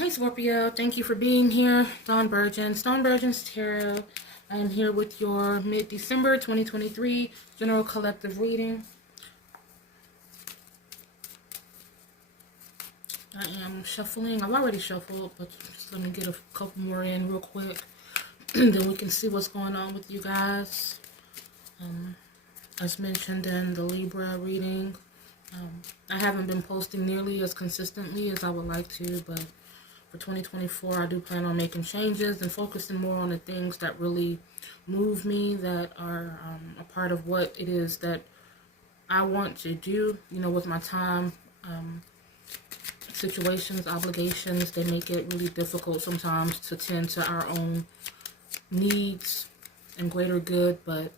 Hey Scorpio, thank you for being here. Dawn Burgeon, Stone Burgeon's Tarot. I am here with your mid-December 2023 general collective reading. I am shuffling. I've already shuffled, but just let me get a couple more in real quick. Then we can see what's going on with you guys. As mentioned in the Libra reading, I haven't been posting nearly as consistently as I would like to, but for 2024, I do plan on making changes and focusing more on the things that really move me, that are a part of what it is that I want to do, with my time. Situations, obligations, they make it really difficult sometimes to tend to our own needs and greater good, but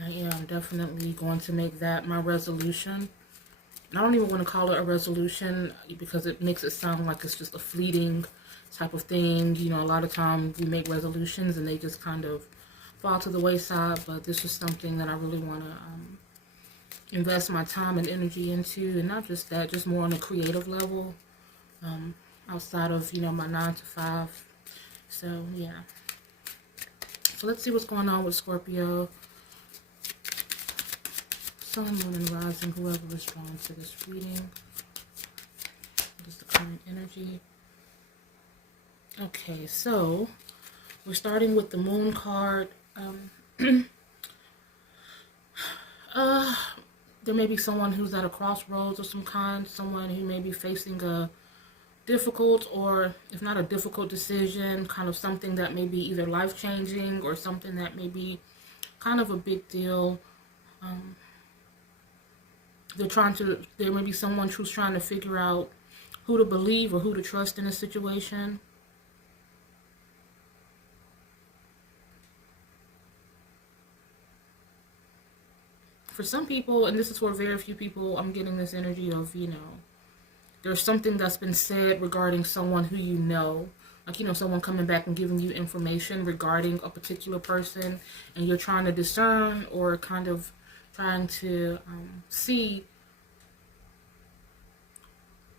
I am definitely going to make that my resolution. I don't even want to call it a resolution because it makes it sound like it's just a fleeting type of thing. A lot of times we make resolutions and they just kind of fall to the wayside, but this is something that I really want to invest my time and energy into, and not just that, just more on a creative level, outside of, my 9 to 5. So, yeah. So let's see what's going on with Scorpio. Sun, Moon, and Rising, whoever is drawn to this reading. What is the current energy? Okay, so we're starting with the Moon card. There may be someone who's at a crossroads of some kind, someone who may be facing a difficult, or if not a difficult decision, kind of something that may be either life-changing or something that may be kind of a big deal. There may be someone who's trying to figure out who to believe or who to trust in a situation. For some people, and this is for very few people, I'm getting this energy of, there's something that's been said regarding someone who you know. Like, someone coming back and giving you information regarding a particular person, and you're trying to discern or kind of trying to see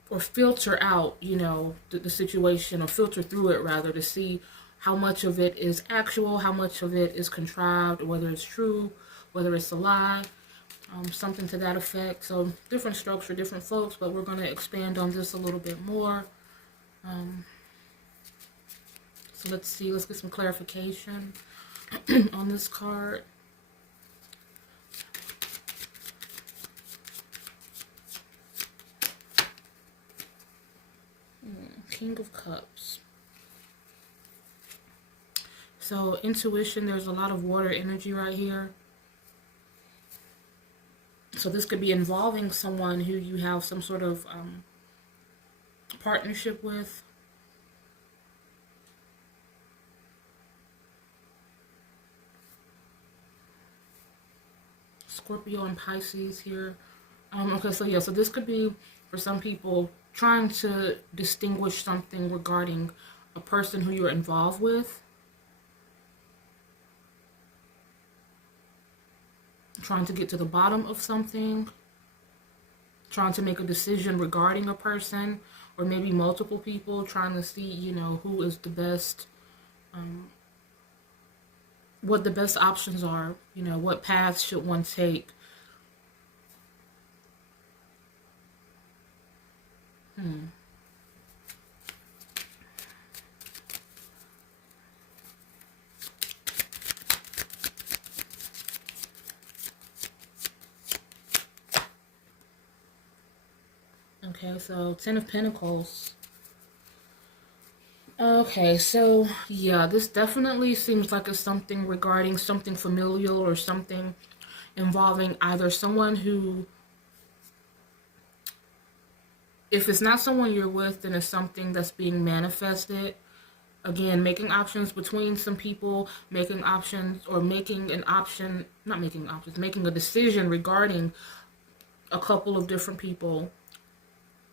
or filter out, the situation, or filter through it rather, to see how much of it is actual, how much of it is contrived, whether it's true, whether it's a lie, something to that effect. So different strokes for different folks, but we're going to expand on this a little bit more. So let's see, let's get some clarification on this card. King of Cups. So intuition, there's a lot of water energy right here. So this could be involving someone who you have some sort of partnership with. Scorpio and Pisces here. Okay, so yeah, so this could be, for some people, trying to distinguish something regarding a person who you're involved with. Trying to get to the bottom of something. Trying to make a decision regarding a person, or maybe multiple people, trying to see, who is the best, what the best options are, what paths should one take. Okay, so 10 of Pentacles. Okay, so yeah, this definitely seems like it's something regarding something familial, or something involving either someone who, if it's not someone you're with, then it's something that's being manifested. Again, making options between some people, making options, or making an option, not making options, making a decision regarding a couple of different people,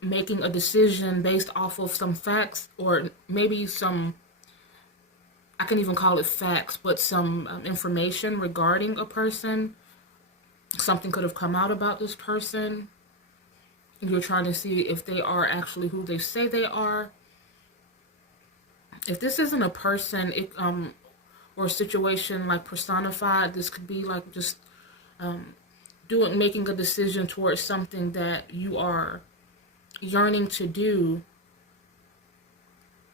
making a decision based off of some facts, or maybe some, I can even call it facts, but some information regarding a person. Something could have come out about this person. You're trying to see if they are actually who they say they are. If this isn't a person, or a situation like personified, this could be like just making a decision towards something that you are yearning to do.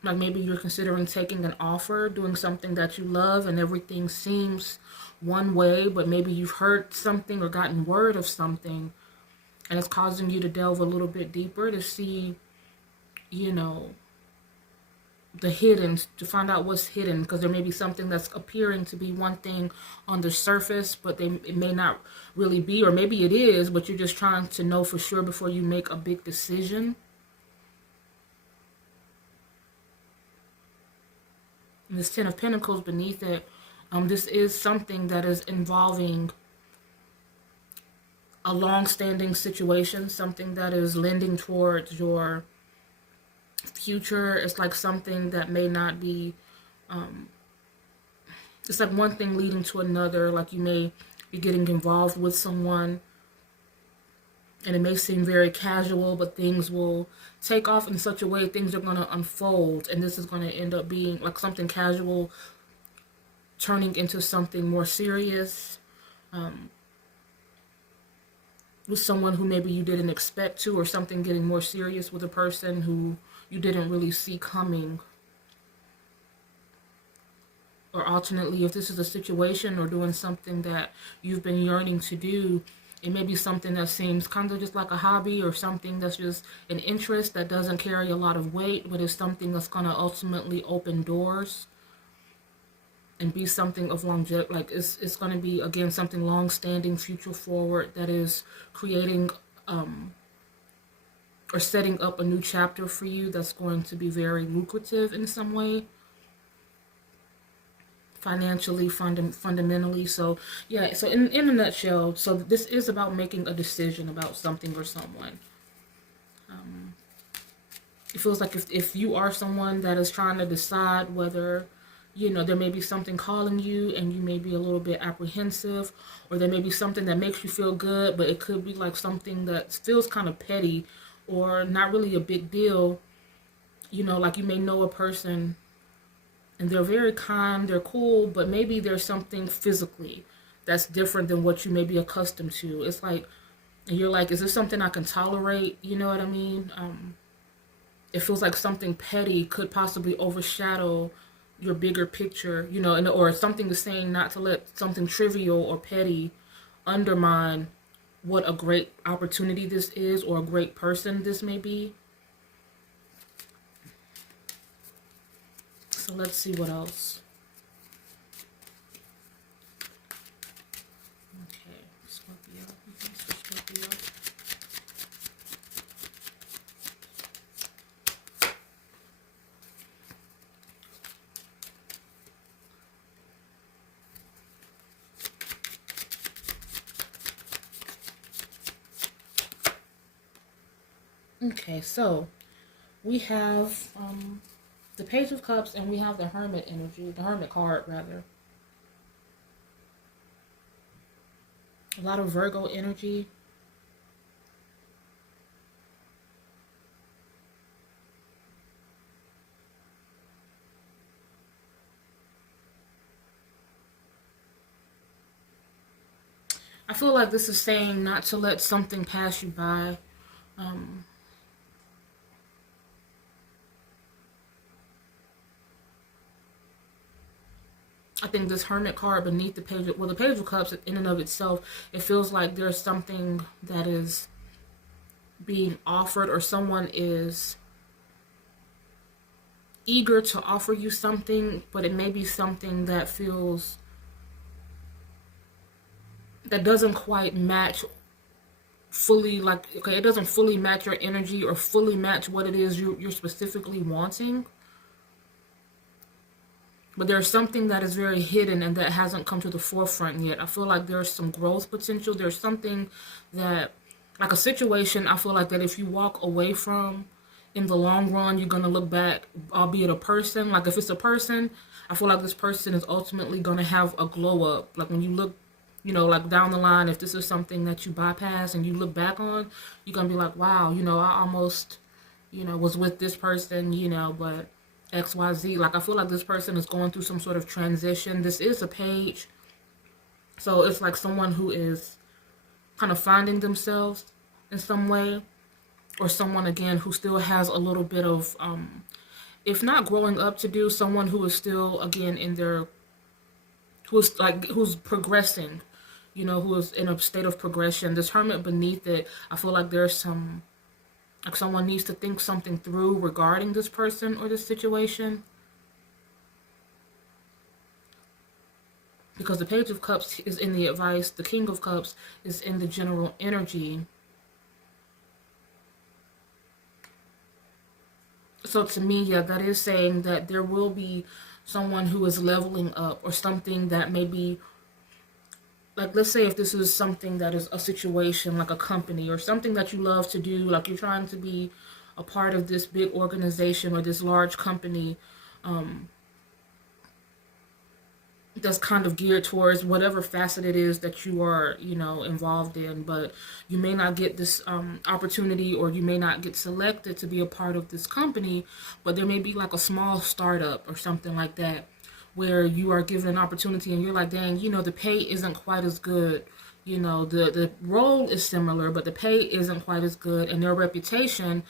Like maybe you're considering taking an offer, doing something that you love, and everything seems one way, but maybe you've heard something or gotten word of something, and it's causing you to delve a little bit deeper to see, you know, the hidden, to find out what's hidden, because there may be something that's appearing to be one thing on the surface, but it may not really be, or maybe it is, but you're just trying to know for sure before you make a big decision. And this Ten of Pentacles beneath it, this is something that is involving a long-standing situation, something that is lending towards your future. It's like something that may not be, it's like one thing leading to another. Like you may be getting involved with someone, and it may seem very casual, but things will take off in such a way, things are going to unfold, and this is going to end up being like something casual turning into something more serious, with someone who maybe you didn't expect to, or something getting more serious with a person who you didn't really see coming. Or alternately, if this is a situation or doing something that you've been yearning to do, it may be something that seems kind of just like a hobby, or something that's just an interest that doesn't carry a lot of weight, but is something that's going to ultimately open doors and be something of longevity. Like it's going to be, again, something long-standing, future forward, that is creating or setting up a new chapter for you that's going to be very lucrative in some way, financially, fundamentally. So yeah, so in a nutshell, so this is about making a decision about something or someone. It feels like if you are someone that is trying to decide whether, you know, there may be something calling you and you may be a little bit apprehensive, or there may be something that makes you feel good, but it could be like something that feels kind of petty or not really a big deal. You know, like you may know a person and they're very kind, they're cool, but maybe there's something physically that's different than what you may be accustomed to. It's like, and you're like, is this something I can tolerate? You know what I mean? It feels like something petty could possibly overshadow your bigger picture, you know, and or something is saying not to let something trivial or petty undermine what a great opportunity this is, or a great person this may be. So let's see what else. Okay, Scorpio. Thanks for Scorpio. Okay, so we have the Page of Cups, and we have the Hermit energy, the Hermit card rather. A lot of Virgo energy. I feel like this is saying not to let something pass you by. I think this Hermit card beneath the Page of, well, the Page of Cups in and of itself, it feels like there's something that is being offered, or someone is eager to offer you something, but it may be something that feels, that doesn't quite match fully, like, okay, it doesn't fully match your energy or fully match what it is you're specifically wanting. But there's something that is very hidden and that hasn't come to the forefront yet. I feel like there's some growth potential. There's something that, like a situation, I feel like that if you walk away from, in the long run, you're going to look back, albeit a person. Like if it's a person, I feel like this person is ultimately going to have a glow up. Like when you look you know, like down the line, if this is something that you bypass and you look back on, you're gonna be like, wow, you know, I almost, you know, was with this person, you know, but XYZ. Like, I feel like this person is going through some sort of transition. This is a page. So it's like someone who is kind of finding themselves in some way, or someone, again, who still has a little bit of, if not growing up to do, someone who is still, again, in their, who's progressing, you know, who is in a state of progression. This Hermit beneath it, I feel like there's some, like someone needs to think something through regarding this person or this situation. Because the Page of Cups is in the advice, the King of Cups is in the general energy. So to me, yeah, that is saying that there will be someone who is leveling up, or something that maybe, like, let's say if this is something that is a situation like a company or something that you love to do, like you're trying to be a part of this big organization or this large company, that's kind of geared towards whatever facet it is that you are, you know, involved in. But you may not get this opportunity, or you may not get selected to be a part of this company, but there may be like a small startup or something like that, where you are given an opportunity and you're like, dang, you know, the pay isn't quite as good. You know, the role is similar, but the pay isn't quite as good, and their reputation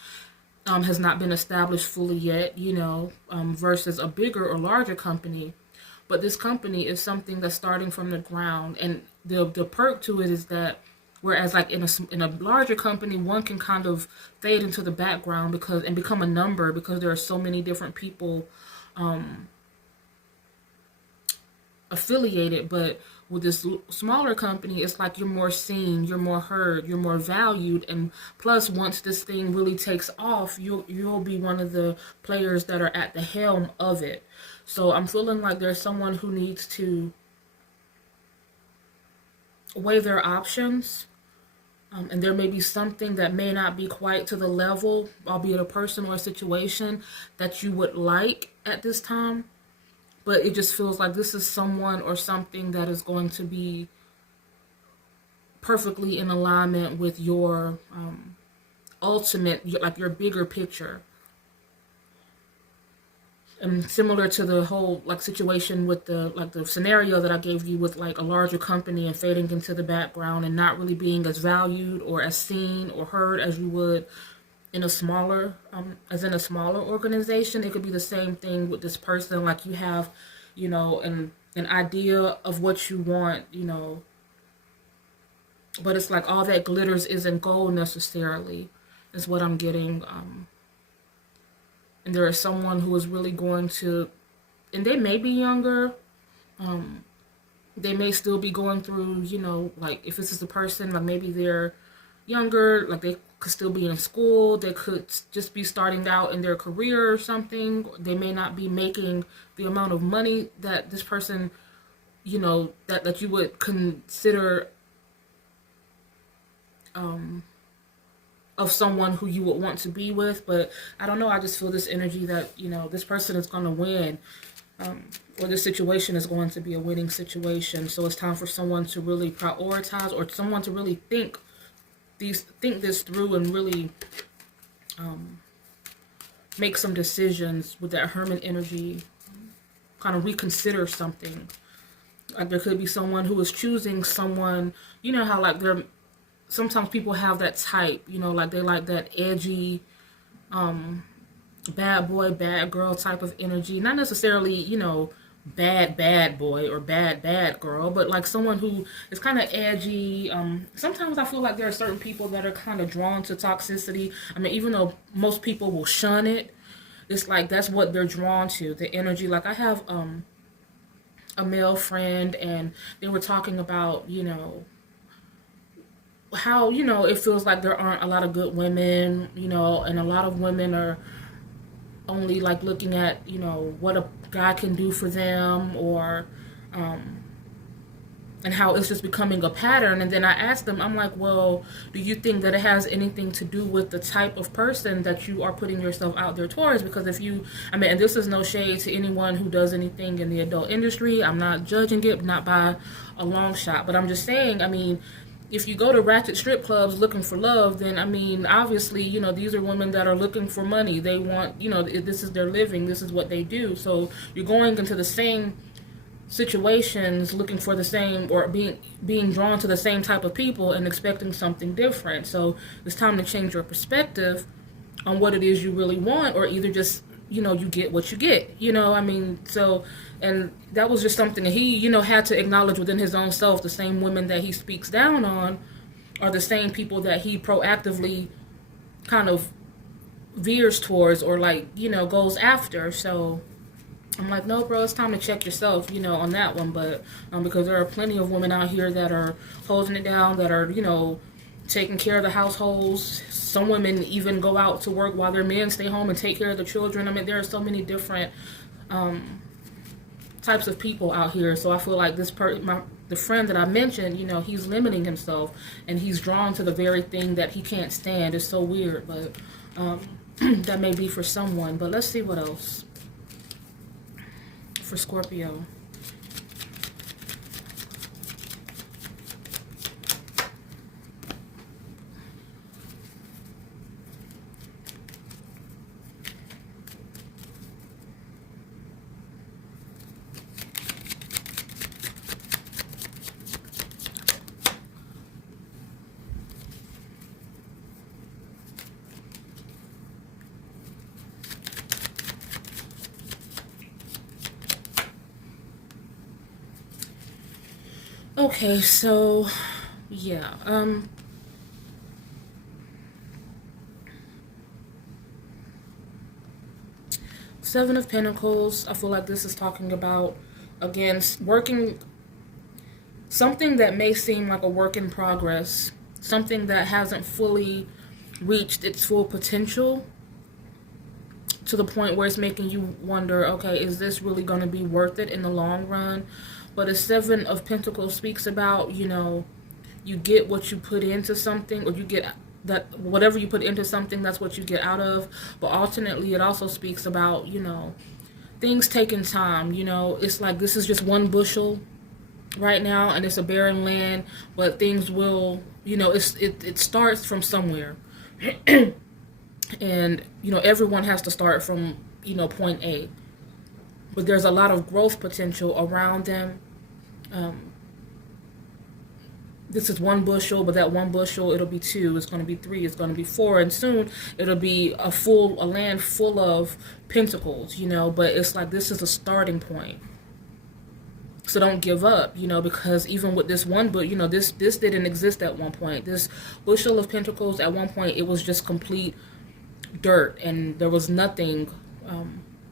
has not been established fully yet, you know, versus a bigger or larger company. But this company is something that's starting from the ground, and the perk to it is that, whereas like in a larger company, one can kind of fade into the background because and become a number, because there are so many different people affiliated. But with this smaller company, it's like you're more seen, you're more heard, you're more valued, and plus, once this thing really takes off, you'll be one of the players that are at the helm of it. So I'm feeling like there's someone who needs to weigh their options, and there may be something that may not be quite to the level, albeit a person or a situation, that you would like at this time. But it just feels like this is someone or something that is going to be perfectly in alignment with your ultimate, like your bigger picture. And similar to the whole like situation with the scenario that I gave you with like a larger company and fading into the background and not really being as valued or as seen or heard as you would in a smaller organization. It could be the same thing with this person. Like, you have, you know, an idea of what you want, you know, but it's like all that glitters isn't gold necessarily, is what I'm getting. And there is someone who is really going to, and they may be younger, they may still be going through, you know, like if this is a person, like maybe they're younger, like they could still be in school, they could just be starting out in their career or something. They may not be making the amount of money that this person, you know, that you would consider of someone who you would want to be with. But I don't know, I just feel this energy that, you know, this person is going to win, or this situation is going to be a winning situation. So it's time for someone to really prioritize, or someone to really think this through, and really make some decisions with that Hermit energy, kind of reconsider something. Like, there could be someone who is choosing someone, you know how like they're, sometimes people have that type, you know, like they like that edgy, bad boy, bad girl type of energy. Not necessarily, you know, bad boy or bad girl, but like someone who is kind of edgy. Sometimes I feel like there are certain people that are kind of drawn to toxicity. I mean, even though most people will shun it, it's like that's what they're drawn to, the energy. Like, I have a male friend, and they were talking about, you know, how, you know, it feels like there aren't a lot of good women, you know, and a lot of women are only like looking at, you know, what a guy can do for them, or and how it's just becoming a pattern. And then I asked them, I'm like, well, do you think that it has anything to do with the type of person that you are putting yourself out there towards? Because if you, I mean, and this is no shade to anyone who does anything in the adult industry, I'm not judging it, not by a long shot, but I'm just saying, I mean, if you go to ratchet strip clubs looking for love, then I mean, obviously, you know, these are women that are looking for money. They want, you know, this is their living, this is what they do. So you're going into the same situations looking for the same, or being drawn to the same type of people and expecting something different. So it's time to change your perspective on what it is you really want, or either just, you know, you get what you get, you know, I mean. So, and that was just something that he, you know, had to acknowledge within his own self. The same women that he speaks down on are the same people that he proactively kind of veers towards, or like, you know, goes after. So I'm like, no, bro, it's time to check yourself, you know, on that one. But because there are plenty of women out here that are holding it down, that are, you know, taking care of the households. Some women even go out to work while their men stay home and take care of the children. I mean, there are so many different types of people out here. So I feel like the friend that I mentioned, you know, he's limiting himself, and he's drawn to the very thing that he can't stand. It's so weird, but that may be for someone. But let's see what else for Scorpio. Okay, so yeah, Seven of Pentacles. I feel like this is talking about, again, working, something that may seem like a work in progress, something that hasn't fully reached its full potential, to the point where it's making you wonder, okay, is this really going to be worth it in the long run? But a Seven of Pentacles speaks about, you know, you get what you put into something, or you get that whatever you put into something, that's what you get out of. But alternately, it also speaks about, you know, things taking time. You know, it's like this is just one bushel right now, and it's a barren land, but things will, you know, it starts from somewhere. And, you know, everyone has to start from, you know, point A. But there's a lot of growth potential around them. This is one bushel, but that one bushel, it'll be two, it's going to be three, it's going to be four, and soon it'll be a land full of pentacles, you know. But it's like this is a starting point. So don't give up, you know, because even with this one, but you know, this didn't exist at one point. This bushel of pentacles, at one point, it was just complete dirt, and there was nothing,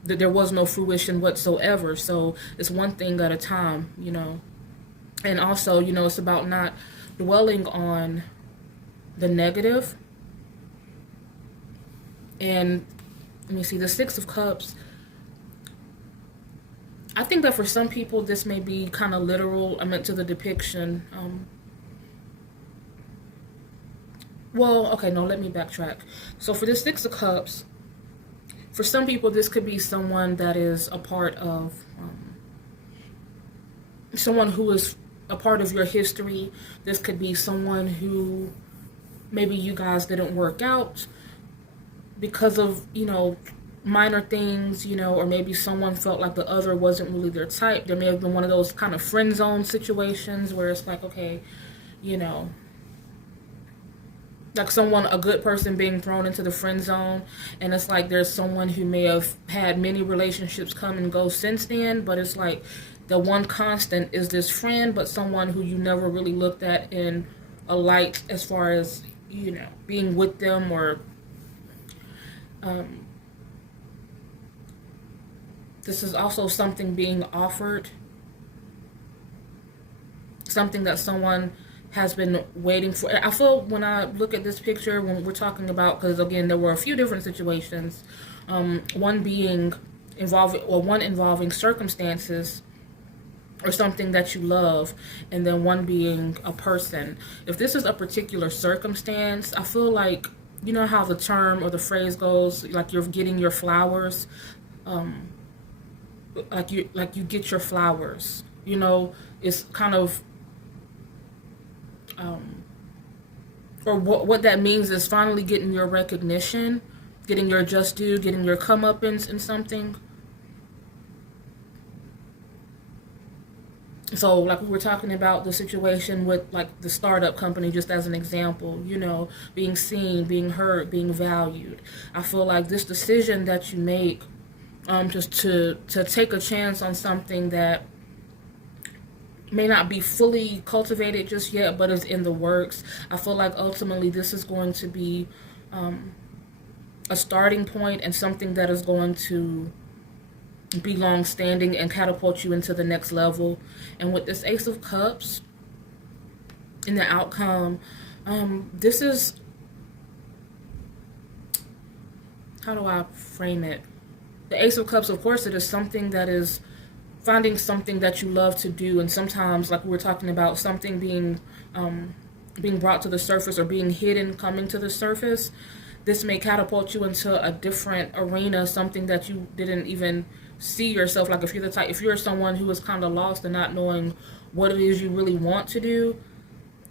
there was no fruition whatsoever. So it's one thing at a time, you know. And also, you know, it's about not dwelling on the negative. And let me see, the Six of Cups, I think that for some people this may be kind of literal. I meant to the depiction. Well, okay, no, let me backtrack. So for the Six of Cups, for some people this could be someone that is a part of, someone who is a part of your history. This could be someone who maybe you guys didn't work out because of, you know, minor things, you know, or maybe someone felt like the other wasn't really their type. There may have been one of those kind of friend zone situations where it's like, okay, you know, like a good person being thrown into the friend zone, and it's like there's someone who may have had many relationships come and go since then, but it's like the one constant is this friend, but someone who you never really looked at in a light as far as, you know, being with them, or this is also something being offered, something that someone has been waiting for. I feel when I look at this picture, when we're talking about, because again, there were a few different situations, one involving circumstances, or something that you love, and then one being a person. If this is a particular circumstance, I feel like, you know how the term or the phrase goes, like you're getting your flowers, like you get your flowers. You know, it's kind of, or what that means is finally getting your recognition, getting your just due, getting your comeuppance in something. So like we were talking about the situation with like the startup company, just as an example, you know, being seen, being heard, being valued. I feel like this decision that you make, just to take a chance on something that may not be fully cultivated just yet, but is in the works. I feel like ultimately this is going to be a starting point and something that is going to be long-standing and catapult you into the next level. And with this Ace of Cups in the outcome, this is, how do I frame it? The Ace of Cups, of course, it is something that is finding something that you love to do, and sometimes, like we were talking about, something being brought to the surface or being hidden coming to the surface. This may catapult you into a different arena, something that you didn't even see yourself. Like if you're someone who is kind of lost and not knowing what it is you really want to do,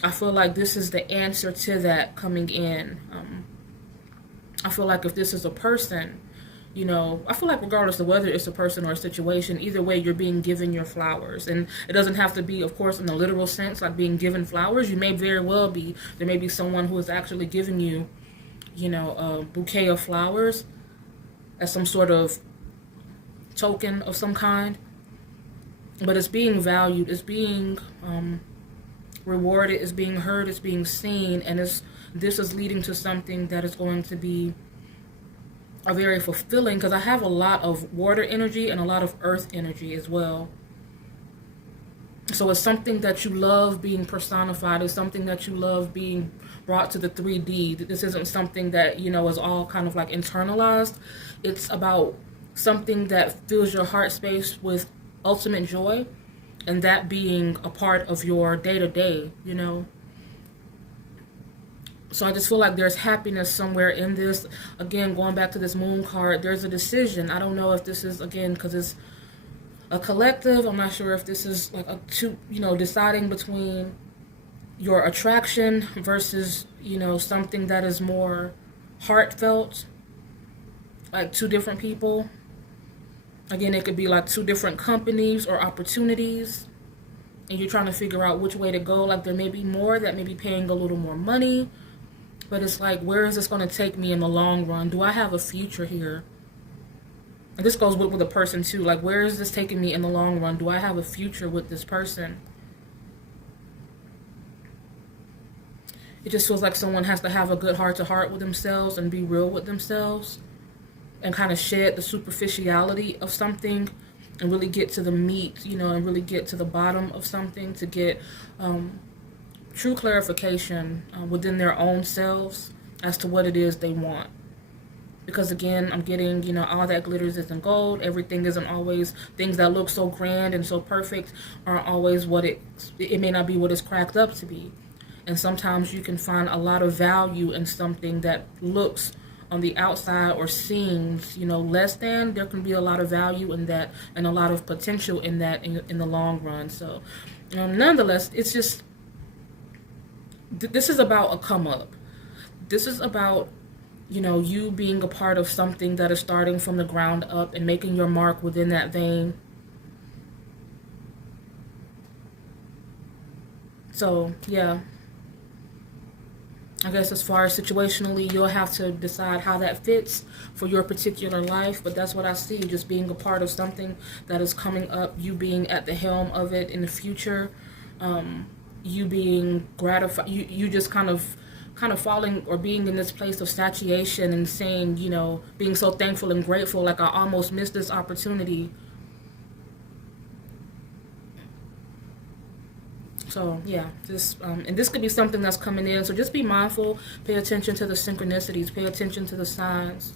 I feel like this is the answer to that coming in. I feel like if this is a person, you know, I feel like regardless of whether it's a person or a situation, either way, you're being given your flowers. And it doesn't have to be, of course, in a literal sense, like being given flowers. You may very well be, there may be someone who is actually giving you, you know, a bouquet of flowers as some sort of token of some kind. But it's being valued, it's being rewarded, it's being heard, it's being seen, and this is leading to something that is going to be a very fulfilling, because I have a lot of water energy and a lot of earth energy as well. So it's something that you love being personified. It's something that you love being brought to the 3D. This isn't something that, you know, is all kind of like internalized. It's about something that fills your heart space with ultimate joy, and that being a part of your day-to-day, you know. So I just feel like there's happiness somewhere in this. Again, going back to this moon card, there's a decision. I don't know if this is, again, because it's a collective. I'm not sure if this is like deciding between your attraction versus, you know, something that is more heartfelt, like two different people. Again, it could be like two different companies or opportunities, and you're trying to figure out which way to go. Like there may be more that may be paying a little more money, but it's like, where is this going to take me in the long run? Do I have a future here? And this goes with a person too. Like, where is this taking me in the long run? Do I have a future with this person? It just feels like someone has to have a good heart-to-heart with themselves and be real with themselves and kind of shed the superficiality of something and really get to the meat, you know, and really get to the bottom of something to get true clarification within their own selves as to what it is they want. Because again, I'm getting, you know, all that glitters isn't gold. Everything isn't always, things that look so grand and so perfect aren't always what it may not be what it's cracked up to be. And sometimes you can find a lot of value in something that looks on the outside or seems, you know, less than. There can be a lot of value in that and a lot of potential in that in the long run. So nonetheless, it's just, this is about a come up. This is about, you know, you being a part of something that is starting from the ground up and making your mark within that vein. So, yeah. I guess as far as situationally, you'll have to decide how that fits for your particular life. But that's what I see, just being a part of something that is coming up, you being at the helm of it in the future, you being gratified, you just kind of falling or being in this place of satiation and saying, you know, being so thankful and grateful, like I almost missed this opportunity. So yeah, this and this could be something that's coming in. So just be mindful, pay attention to the synchronicities, pay attention to the signs.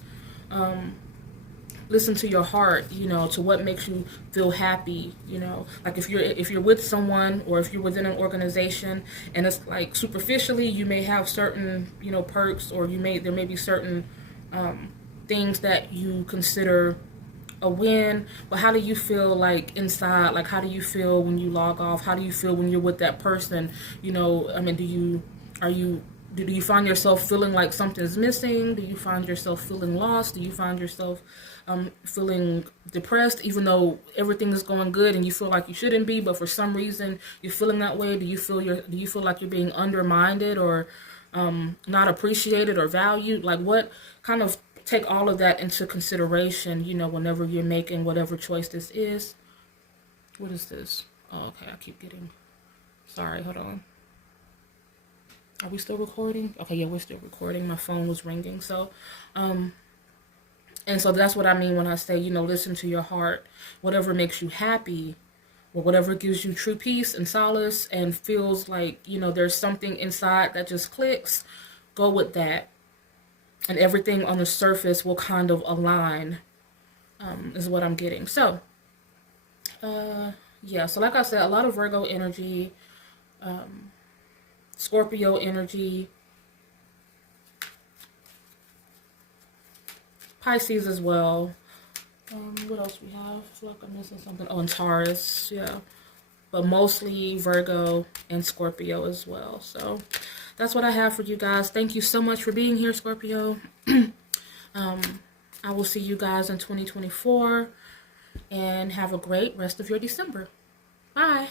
listen to your heart, you know, to what makes you feel happy, you know. Like if you're with someone, or if you're within an organization, and it's like superficially you may have certain, you know, perks, or there may be certain things that you consider a win, but how do you feel like inside? Like how do you feel when you log off? How do you feel when you're with that person? You know, I mean, do you find yourself feeling like something's missing? Do you find yourself feeling lost? Do you find yourself feeling depressed, even though everything is going good and you feel like you shouldn't be, but for some reason you're feeling that way? Do you feel like you're being undermined, or not appreciated or valued? Like, what kind of, take all of that into consideration, you know, whenever you're making whatever choice this is. What is this? Oh, okay, I keep getting, sorry, hold on. Are we still recording? Okay, yeah, we're still recording. My phone was ringing. So, and so that's what I mean when I say, you know, listen to your heart. Whatever makes you happy, or whatever gives you true peace and solace and feels like, you know, there's something inside that just clicks, go with that. And everything on the surface will kind of align, is what I'm getting. So, yeah, so like I said, a lot of Virgo energy, Scorpio energy, Pisces as well. What else we have? I feel like I'm missing something. Oh, and Taurus, yeah. But mostly Virgo and Scorpio as well. So that's what I have for you guys. Thank you so much for being here, Scorpio. I will see you guys in 2024, and have a great rest of your December. Bye.